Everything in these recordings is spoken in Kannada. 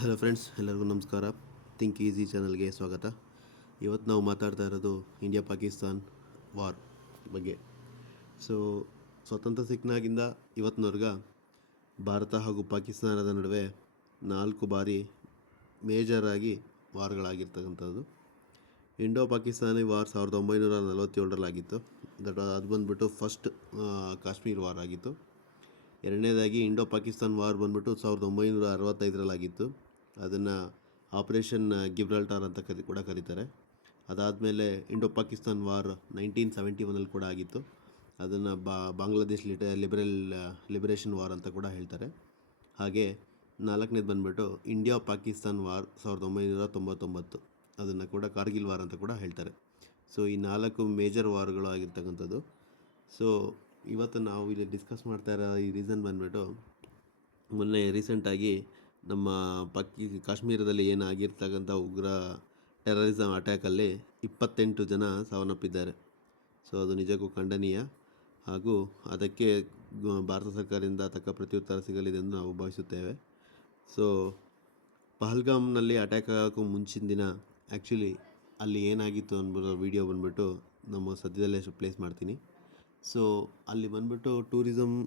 ಹಲೋ ಫ್ರೆಂಡ್ಸ್, ಎಲ್ಲರಿಗೂ ನಮಸ್ಕಾರ. ಥಿಂಕ್ ಈಸಿ ಚಾನಲ್ಗೆ ಸ್ವಾಗತ. ಇವತ್ತು ನಾವು ಮಾತಾಡ್ತಾ ಇರೋದು ಇಂಡಿಯಾ ಪಾಕಿಸ್ತಾನ್ ವಾರ್ ಬಗ್ಗೆ. ಸೊ ಸ್ವತಂತ್ರ ಸಿಕ್ನಾಗಿಂದ ಇವತ್ತಿನವರೆಗೆ ಭಾರತ ಹಾಗೂ ಪಾಕಿಸ್ತಾನದ ನಡುವೆ 4 ಬಾರಿ ಮೇಜರಾಗಿ ವಾರ್ಗಳಾಗಿರ್ತಕ್ಕಂಥದ್ದು. ಇಂಡೋ ಪಾಕಿಸ್ತಾನಿ ವಾರ್ 1947ರಲ್ಲಾಗಿತ್ತು. ಅದು ಬಂದುಬಿಟ್ಟು ಫಸ್ಟ್ ಕಾಶ್ಮೀರ್ ವಾರ್ ಆಗಿತ್ತು. ಎರಡನೇದಾಗಿ ಇಂಡೋ ಪಾಕಿಸ್ತಾನ್ ವಾರ್ ಬಂದ್ಬಿಟ್ಟು 1965ರಲ್ಲಾಗಿತ್ತು. ಅದನ್ನು ಆಪರೇಷನ್ ಗಿಬ್ರಾಲ್ಟಾರ್ ಅಂತ ಕೂಡ ಕರೀತಾರೆ. ಅದಾದಮೇಲೆ ಇಂಡೋ ಪಾಕಿಸ್ತಾನ್ ವಾರ್ 1971 ಕೂಡ ಆಗಿತ್ತು. ಅದನ್ನು ಬಾಂಗ್ಲಾದೇಶ್ ಲಿಬರೇಷನ್ ವಾರ್ ಅಂತ ಕೂಡ ಹೇಳ್ತಾರೆ. ಹಾಗೆ ನಾಲ್ಕನೇದು ಬಂದುಬಿಟ್ಟು ಇಂಡಿಯಾ ಪಾಕಿಸ್ತಾನ್ ವಾರ್ 1999, ಅದನ್ನು ಕೂಡ ಕಾರ್ಗಿಲ್ ವಾರ್ ಅಂತ ಕೂಡ ಹೇಳ್ತಾರೆ. ಸೊ ಈ 4 ಮೇಜರ್ ವಾರ್ಗಳು ಆಗಿರ್ತಕ್ಕಂಥದ್ದು. ಸೊ ಇವತ್ತು ನಾವು ಇಲ್ಲಿ ಡಿಸ್ಕಸ್ ಮಾಡ್ತಾ ಇರೋ ಈ ರೀಸನ್ ಬಂದುಬಿಟ್ಟು, ಮೊನ್ನೆ ರೀಸೆಂಟಾಗಿ ನಮ್ಮ ಕಾಶ್ಮೀರದಲ್ಲಿ ಏನಾಗಿರ್ತಕ್ಕಂಥ ಉಗ್ರ ಟೆರರಿಸಮ್ ಅಟ್ಯಾಕಲ್ಲಿ 28 ಜನ ಸಾವನ್ನಪ್ಪಿದ್ದಾರೆ. ಸೊ ಅದು ನಿಜಕ್ಕೂ ಖಂಡನೀಯ, ಹಾಗೂ ಅದಕ್ಕೆ ಭಾರತ ಸರ್ಕಾರದಿಂದ ತಕ್ಕ ಪ್ರತ್ಯುತ್ತರ ಸಿಗಲಿದೆ ಎಂದು ನಾವು ಭಾವಿಸುತ್ತೇವೆ. ಸೊ ಪಹಲ್ಗಾಮ್ನಲ್ಲಿ ಅಟ್ಯಾಕ್ ಆಗೋಕ್ಕೂ ಮುಂಚಿನ ದಿನ ಆ್ಯಕ್ಚುಲಿ ಅಲ್ಲಿ ಏನಾಗಿತ್ತು ಅನ್ನೋ ವಿಡಿಯೋ ಬಂದುಬಿಟ್ಟು ನಮ್ಮ ಸದ್ಯದಲ್ಲೇ ಪ್ಲೇಸ್ ಮಾಡ್ತೀನಿ. ಸೊ ಅಲ್ಲಿ ಬಂದುಬಿಟ್ಟು ಟೂರಿಸಮ್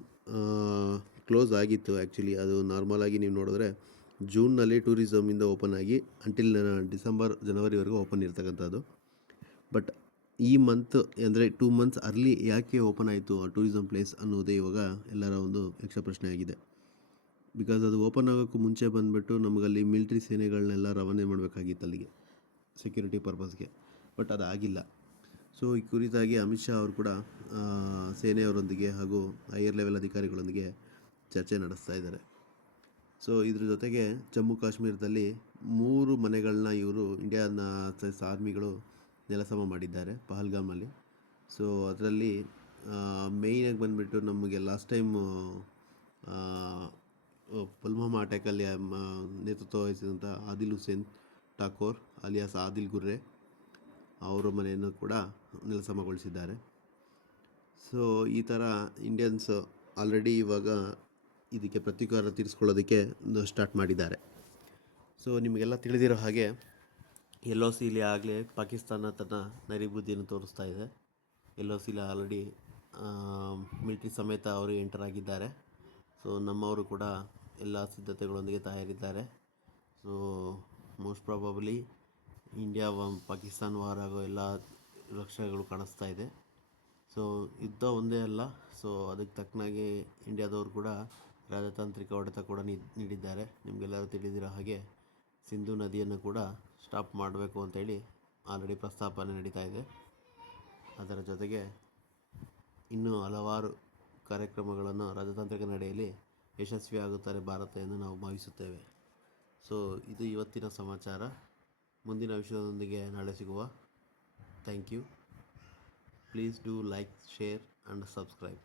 ಕ್ಲೋಸ್ ಆಗಿತ್ತು. ಆ್ಯಕ್ಚುಲಿ ಅದು ನಾರ್ಮಲಾಗಿ ನೀವು ನೋಡಿದ್ರೆ ಜೂನ್ನಲ್ಲಿ ಟೂರಿಸಮಿಂದ ಓಪನ್ ಆಗಿ ಅಂಟಿಲ್ ಡಿಸೆಂಬರ್ ಜನವರಿವರೆಗೂ ಓಪನ್ ಇರ್ತಕ್ಕಂಥದ್ದು. ಬಟ್ ಈ ಮಂತ್ ಅಂದರೆ 2 months ಅರ್ಲಿ ಯಾಕೆ ಓಪನ್ ಆಯಿತು ಆ ಟೂರಿಸಮ್ ಪ್ಲೇಸ್ ಅನ್ನೋದೇ ಇವಾಗ ಎಲ್ಲರ ಒಂದು ಯಕ್ಷ ಪ್ರಶ್ನೆ ಆಗಿದೆ. ಬಿಕಾಸ್ ಅದು ಓಪನ್ ಆಗೋಕ್ಕೂ ಮುಂಚೆ ಬಂದುಬಿಟ್ಟು ನಮಗಲ್ಲಿ ಮಿಲಿಟ್ರಿ ಸೇನೆಗಳನ್ನೆಲ್ಲ ರವಾನೆ ಮಾಡಬೇಕಾಗಿತ್ತು ಅಲ್ಲಿಗೆ, ಸೆಕ್ಯೂರಿಟಿ ಪರ್ಪಸ್ಗೆ. ಬಟ್ ಅದಾಗಿಲ್ಲ. ಸೊ ಈ ಕುರಿತಾಗಿ ಅಮಿತ್ ಶಾ ಅವರು ಕೂಡ ಸೇನೆಯವರೊಂದಿಗೆ ಹಾಗೂ ಹೈಯರ್ ಲೆವೆಲ್ ಅಧಿಕಾರಿಗಳೊಂದಿಗೆ ಚರ್ಚೆ ನಡೆಸ್ತಾ ಇದ್ದಾರೆ. ಸೊ ಇದ್ರ ಜೊತೆಗೆ ಜಮ್ಮು ಕಾಶ್ಮೀರದಲ್ಲಿ 3 ಮನೆಗಳನ್ನ ಇವರು ಇಂಡಿಯಾನ ಆರ್ಮಿಗಳು ನೆಲಸಮ ಮಾಡಿದ್ದಾರೆ ಪಹಲ್ಗಾಮಲ್ಲಿ. ಸೊ ಅದರಲ್ಲಿ ಮೇಯ್ನಾಗಿ ಬಂದುಬಿಟ್ಟು ನಮಗೆ ಲಾಸ್ಟ್ ಟೈಮು ಪುಲ್ವಾಮಾ ಅಟ್ಯಾಕಲ್ಲಿ ನೇತೃತ್ವ ವಹಿಸಿದಂಥ ಆದಿಲ್ ಹುಸೇನ್ ಠಾಕೋರ್ ಅಲಿಯಾಸ್ ಆದಿಲ್ ಗುರ್ರೆ ಅವರ ಮನೆಯನ್ನು ಕೂಡ ನೆಲಸಮಗೊಳಿಸಿದ್ದಾರೆ. ಸೊ ಈ ಥರ ಇಂಡಿಯನ್ಸ್ ಆಲ್ರೆಡಿ ಇವಾಗ ಇದಕ್ಕೆ ಪ್ರತೀಕಾರ ತೀರಿಸ್ಕೊಳ್ಳೋದಕ್ಕೆ ಸ್ಟಾರ್ಟ್ ಮಾಡಿದ್ದಾರೆ. ಸೊ ನಿಮಗೆಲ್ಲ ತಿಳಿದಿರೋ ಹಾಗೆ LOC ಆಗಲೇ ಪಾಕಿಸ್ತಾನ ತನ್ನ ನೈಋಬುದ್ಧಿಯನ್ನು ತೋರಿಸ್ತಾ ಇದೆ. LOC ಆಲ್ರೆಡಿ ಮಿಲಿಟ್ರಿ ಸಮೇತ ಅವರು ಎಂಟರ್ ಆಗಿದ್ದಾರೆ. ಸೊ ನಮ್ಮವರು ಕೂಡ ಎಲ್ಲ ಸಿದ್ಧತೆಗಳೊಂದಿಗೆ ತಯಾರಿದ್ದಾರೆ. So most probably India Pakistan war ಆಗೋ ಎಲ್ಲ ಲಕ್ಷಣಗಳು ಕಾಣಿಸ್ತಾ ಇದೆ. ಸೊ ಯುದ್ಧ ಒಂದೇ ಅಲ್ಲ, ಸೊ ಅದಕ್ಕೆ ತಕ್ಕನಾಗಿ ಇಂಡಿಯಾದವರು ಕೂಡ ರಾಜತಾಂತ್ರಿಕ ಹೊಡೆತ ಕೂಡ ನೀಡಿದ್ದಾರೆ. ನಿಮಗೆಲ್ಲರೂ ತಿಳಿದಿರೋ ಹಾಗೆ ಸಿಂಧು ನದಿಯನ್ನು ಕೂಡ ಸ್ಟಾಪ್ ಮಾಡಬೇಕು ಅಂತೇಳಿ ಆಲ್ರೆಡಿ ಪ್ರಸ್ತಾಪನೆ ನಡೀತಾ ಇದೆ. ಅದರ ಜೊತೆಗೆ ಇನ್ನೂ ಹಲವಾರು ಕಾರ್ಯಕ್ರಮಗಳನ್ನು ರಾಜತಾಂತ್ರಿಕ ನಡೆಯಲ್ಲಿ ಯಶಸ್ವಿಯಾಗುತ್ತಾರೆ ಭಾರತ ಎಂದು ನಾವು ಭಾವಿಸುತ್ತೇವೆ. ಸೊ ಇದು ಇವತ್ತಿನ ಸಮಾಚಾರ. ಮುಂದಿನ ವಿಷಯದೊಂದಿಗೆ ನಾಳೆ ಸಿಗುವ. Thank you. Please do like, share and subscribe.